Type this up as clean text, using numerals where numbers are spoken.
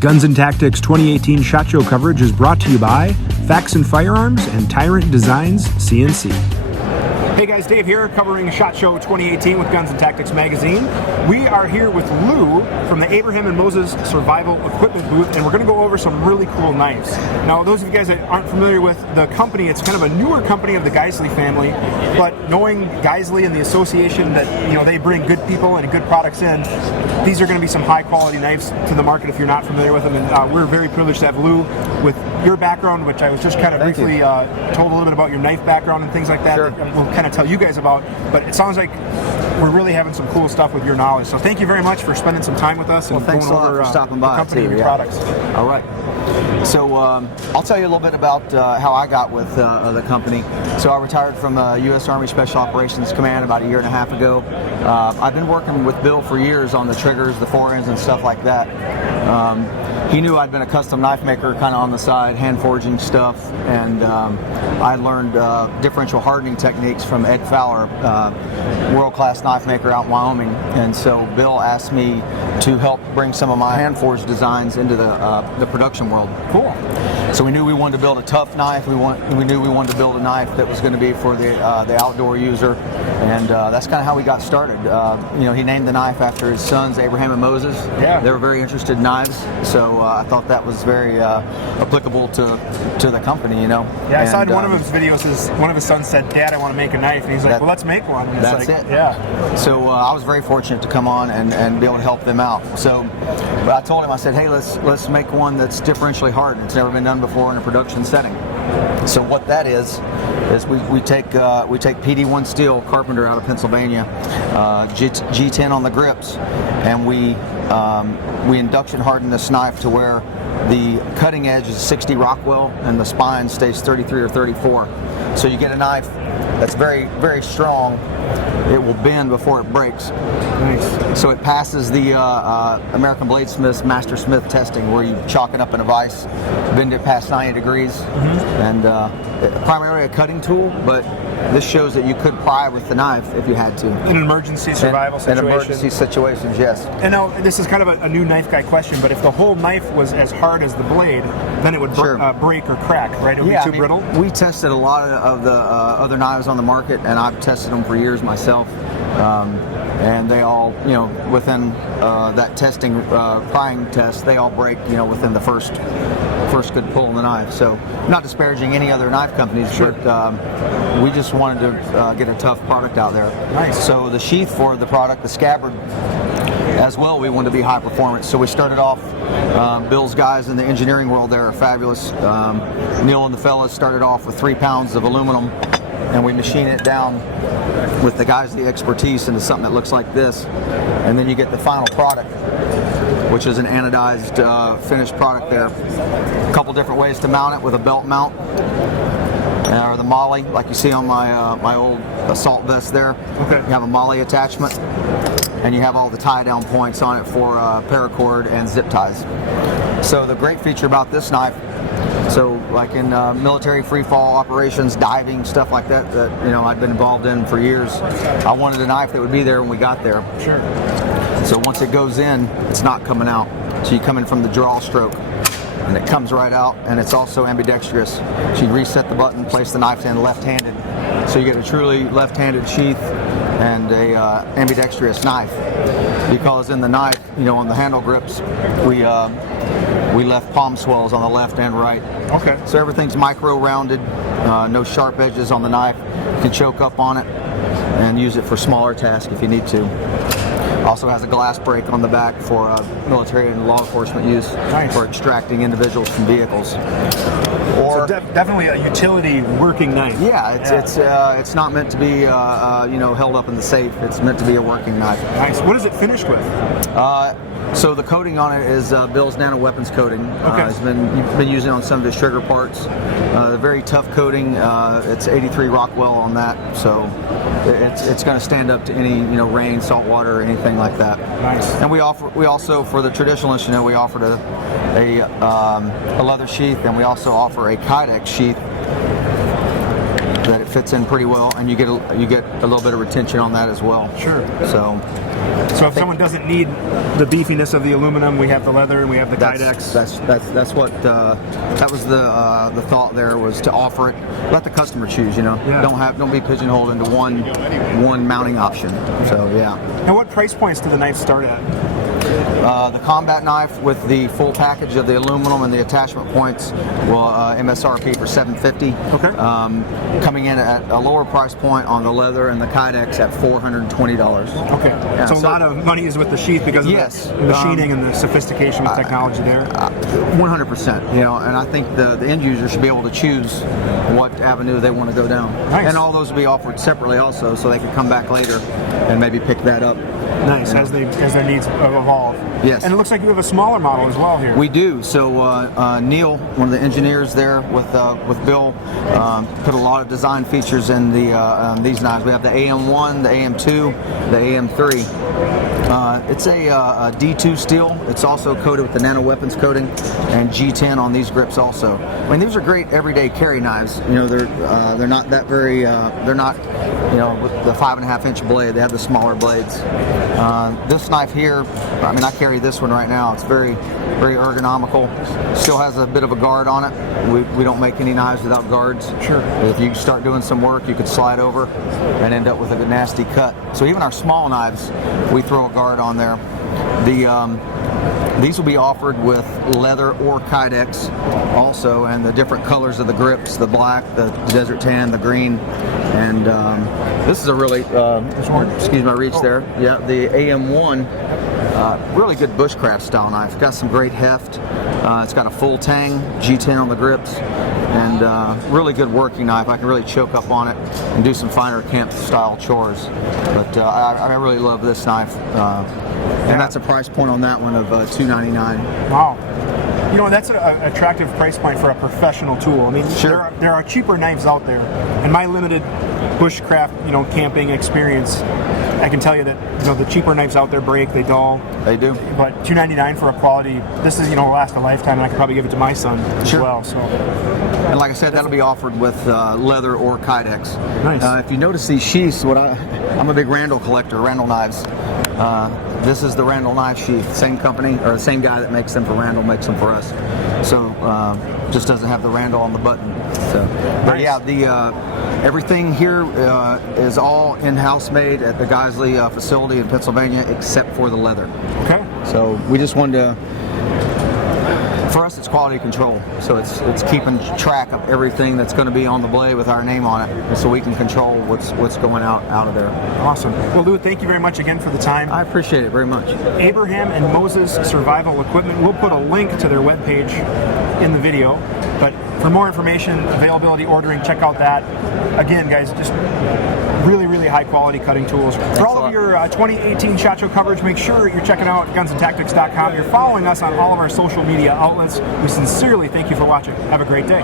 Guns and Tactics 2018 SHOT Show coverage is brought to you by Facts and Firearms and Tyrant Designs CNC. Hey guys, Dave here covering SHOT Show 2018 with Guns and Tactics magazine. We are here with Lou from the Abraham and Moses Survival Equipment booth, and we're going to go over some really cool knives. Now, those of you guys that aren't familiar with the company, it's kind of a newer company of the Geisley family, but knowing Geisley and the association that, you know, they bring good people and good products in, these are going to be some high quality knives to the market if you're not familiar with them. And we're very privileged to have Lou with your background, which I was just kind of briefly told a little bit about your knife background and things like that. Sure. That we'll kind of tell you guys about, but it sounds like we're really having some cool stuff with your knowledge. So thank you very much for spending some time with us and thanks going over for stopping by the company and your products. All right. So I'll tell you a little bit about how I got with the company. So I retired from U.S. Army Special Operations Command about 1.5 years ago. I've been working with Bill for years on the triggers, the forends, and stuff like that. He knew I'd been a custom knife maker kind of on the side, hand forging stuff, and I learned differential hardening techniques from Ed Fowler, world-class knife maker out in Wyoming. And so Bill asked me to help bring some of my hand forged designs into the production world. Cool. So we knew we wanted to build a tough knife. We knew we wanted to build a knife that was going to be for the outdoor user, and that's kind of how we got started. You know, he named the knife after his sons, Abraham and Moses. Yeah. They were very interested in knives, so I thought that was very applicable to the company. You know. Yeah, I saw in one of his videos, one of his sons said, "Dad, I want to make a knife," and he's like, "Well, let's make one." And that's like, it. Yeah. So I was very fortunate to come on and be able to help them out. So, but I told him, I said, "Hey, let's make one that's differentially hardened. It's never been done before in a production setting." So what that is we take PD1 steel, Carpenter out of Pennsylvania, G10 on the grips, and we induction harden this knife to where the cutting edge is 60 Rockwell and the spine stays 33 or 34. So you get a knife that's very, very strong. It will bend before it breaks. Nice. So it passes the American Bladesmith's Master Smith testing, where you chalk it up in a vise, bend it past 90 degrees, and primarily a cutting tool, but this shows that you could pry with the knife if you had to. In an emergency survival situation. In emergency situations, yes. And now, this is kind of a new knife guy question, but if the whole knife was as hard as the blade, then it would break or crack, right? It would be too brittle? We tested a lot of the other knives on the market, and I've tested them for years myself. And they all, you know, within that testing, prying test, they all break, you know, within the first good pull on the knife. So, not disparaging any other knife companies, but we just wanted to get a tough product out there. Nice. So the sheath for the product, the scabbard, as well, we wanted to be high performance. So we started off, Bill's guys in the engineering world there are fabulous. Neil and the fellas started off with 3 pounds of aluminum, and we machine it down with the guys' expertise into something that looks like this. And then you get the final product, which is an anodized finished product there. A couple different ways to mount it, with a belt mount, or the molly, like you see on my old assault vest there. Okay. You have a molly attachment, and you have all the tie down points on it for paracord and zip ties. So the great feature about this knife, so like in military free fall operations, diving, stuff like that, you know, I'd been involved in for years, I wanted a knife that would be there when we got there. Sure. So once it goes in, it's not coming out. So you come in from the draw stroke, and it comes right out, and it's also ambidextrous. So you reset the button, place the knife in left-handed. So you get a truly left-handed sheath and a ambidextrous knife. Because in the knife, you know, on the handle grips, we left palm swells on the left and right. Okay. So everything's micro-rounded, no sharp edges on the knife. You can choke up on it and use it for smaller tasks if you need to. Also has a glass break on the back for military and law enforcement use. Nice. For extracting individuals from vehicles. So definitely a utility working knife. Yeah, it's not meant to be you know, held up in the safe. It's meant to be a working knife. Nice. What is it finished with? So the coating on it is Bill's nano weapons coating. Okay. He's been using it on some of his trigger parts. Very tough coating. It's 83 Rockwell on that, so it's going to stand up to any, you know, rain, salt water, or anything like that. Nice. And we also for the traditionalist, you know, we offered a leather sheath, and we also offer a Kydex sheath that it fits in pretty well, and you get a little bit of retention on that as well. Sure. So if someone doesn't need the beefiness of the aluminum, we have the leather and we have the Kydex. That's what that was the thought there, was to offer it. Let the customer choose. Yeah. Don't be pigeonholed into one mounting option. So yeah. And what price points do the knives start at? The combat knife with the full package of the aluminum and the attachment points will MSRP for $750. Okay. Coming in at a lower price point on the leather and the Kydex at $420. Okay. Yeah, so a lot of money is with the Sheath because of the machining and the sophistication of technology there. 100%. And I think the end user should be able to choose what avenue they want to go down. Nice. And all those will be offered separately also, so they can come back later and maybe pick that up. Nice, as their needs evolve. Yes. And it looks like you have a smaller model as well here. We do. So Neil, one of the engineers there with Bill, put a lot of design features in these knives. We have the AM1, the AM2, the AM3. It's a D2 steel. It's also coated with the nano weapons coating and G10 on these grips also. I mean, these are great everyday carry knives. They're not that very. They're not with the 5.5-inch blade. They have the smaller blades. This knife here, I mean, I carry this one right now. It's very, very ergonomical. Still has a bit of a guard on it. We don't make any knives without guards. Sure. If you start doing some work, you could slide over and end up with a nasty cut. So even our small knives, we throw a guard on there. These will be offered with leather or Kydex also, and the different colors of the grips, the black, the desert tan, the green, and this is a really, excuse my reach there, yeah, the AM1, really good bushcraft style knife. Got some great heft. It's got a full tang, G10 on the grips, and really good working knife. I can really choke up on it and do some finer camp style chores. But I really love this knife. And that's a price point on that one of $299. Wow. That's an attractive price point for a professional tool. I mean, sure. there are cheaper knives out there. In my limited bushcraft, camping experience, I can tell you that the cheaper knives out there break, they dull. They do. But $299 for a quality, this is last a lifetime, and I could probably give it to my son as well. So. And like I said, that'll be offered with leather or Kydex. Nice. If you notice these sheaths, I'm a big Randall collector, Randall knives. This is the Randall knife sheath. Same company, or the same guy that makes them for Randall makes them for us. So just doesn't have the Randall on the button. So, but yeah, everything here is all in-house made at the Geisley facility in Pennsylvania, except for the leather. Okay. So we just wanted to. For us, it's quality control. So it's keeping track of everything that's going to be on the blade with our name on it, so we can control what's going out of there. Awesome. Well, Lou, thank you very much again for the time. I appreciate it very much. Abraham and Moses Survival Equipment. We'll put a link to their webpage in the video. But for more information, availability, ordering, check out that. Again, guys, just really, really high quality cutting tools. For all of your 2018 SHOT Show coverage, make sure you're checking out gunsandtactics.com. You're following us on all of our social media outlets. We sincerely thank you for watching. Have a great day.